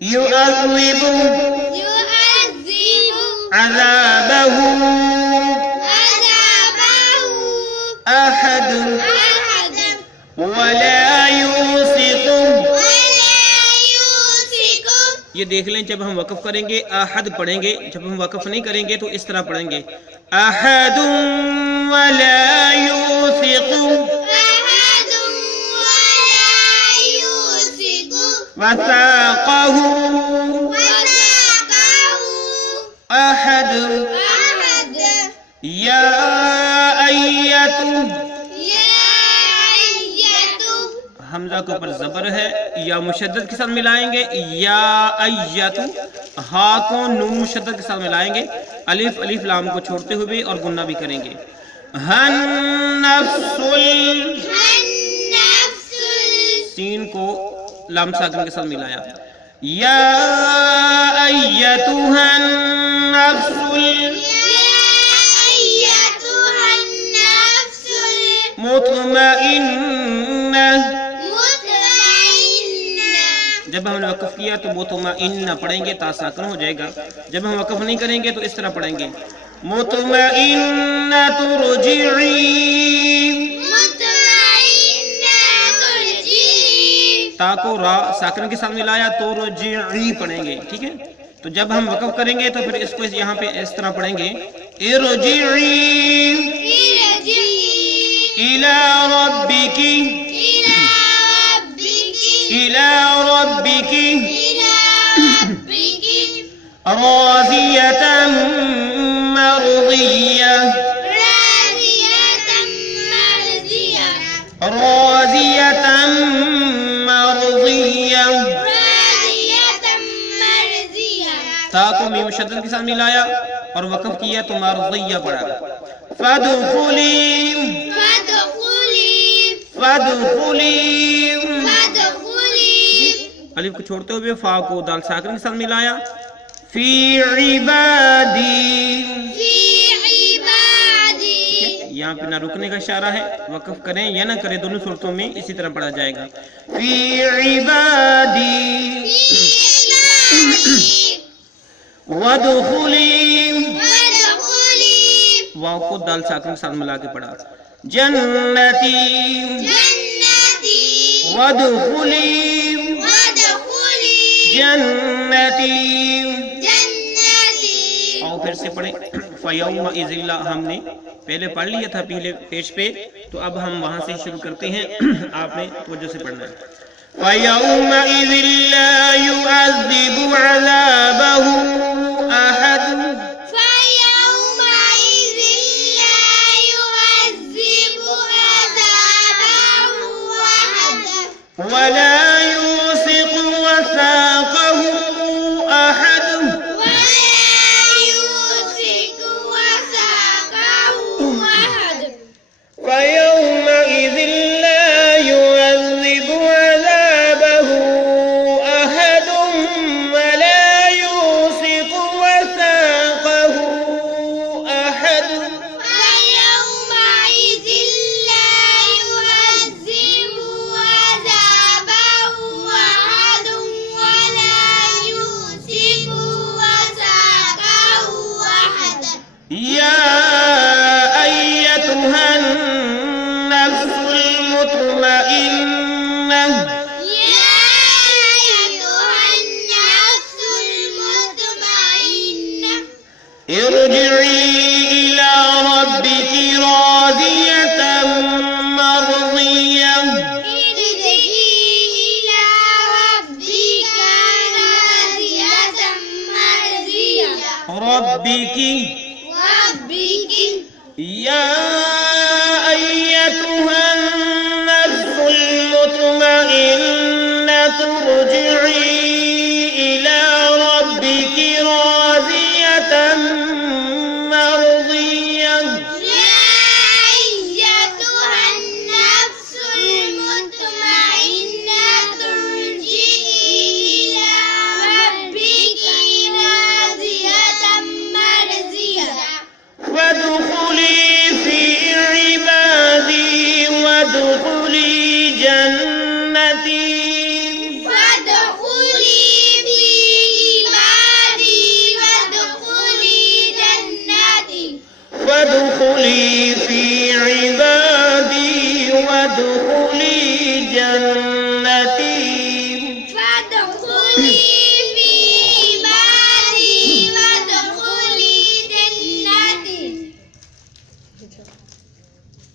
يعذب عذابه أحد ولا يوثق. یہ دیکھ لیں جب ہم وقف کریں گے احد پڑھیں گے، جب ہم وقف نہیں کریں گے تو اس طرح پڑھیں گے احد ولا يوثق وثاقه احد یا ایتو. حمزہ کے اوپر زبر ہے، یا مشدد کے ساتھ ملائیں گے یا ایتو، ہا کو نون مشدد کے ساتھ ملائیں گے، الف الف لام کو چھوڑتے ہوئے اور گنہ بھی کریں گے. ہن نفس سین کو لام ساکن کے ساتھ ملایا یا ایتوہا النفس مطمئنہ. جب ہم نے وقف کیا تو مطمئنہ پڑھیں گے، تا ساکن ہو جائے گا. جب ہم وقف نہیں کریں گے تو اس طرح پڑھیں گے مطمئنہ ترجعی، تا کو را ساکن کے ساتھ ملایا تو رجعی پڑھیں گے. ٹھیک ہے، تو جب ہم وقف کریں گے تو پھر اس کو یہاں پہ اس طرح پڑھیں گے ارجعی الى ربک الى ربک راضیة مرضیہ راضیة مرضیہ. تا کو میم مشدد کے ساتھ ملایا اور وقف کیا تو مرضیہ پڑھا. فادخلی الف کو چھوڑتے ہوئے فا کو دال ساکن کے ساتھ ملایا فی عبادی. یہاں پہ نہ رکنے کا اشارہ ہے، وقف کریں یا نہ کریں دونوں صورتوں میں اسی طرح پڑھا جائے گا. فی عبادی وادخلی، واو کو دال ساکن کے ساتھ ملا کے پڑھا جنتی وادخلی جنتی. اور پھر سے پڑھیں فَيَوْمَئِذٍ اللَّهُ. ہم نے پہلے پڑھ لیا تھا پہلے پیج پہ، تو اب ہم وہاں سے شروع کرتے ہیں. آپ نے توجہ سے پڑھنا ہے. فَيَوْمَئِذٍ لَا يُعَذِّبُ عَذَابَهُ أَحَدٌ وَلَا يُوثِقُ وَثَاقَهُ أَحَدٌ. فَيَوْمَئِذٍ لَا يُعَذِّبُ عَذَابَهُ أَحَدٌ وَلَا يُوثِقُ وَثَاقَهُ أَحَدٌ. یا ایتها النفس المطمئنہ ارجعی الى ربک راضیة مرضیہ. ربک یا ایتها النفس المطمئنة ارجعی الى ربک راضیة مرضیہ. وادخلی فی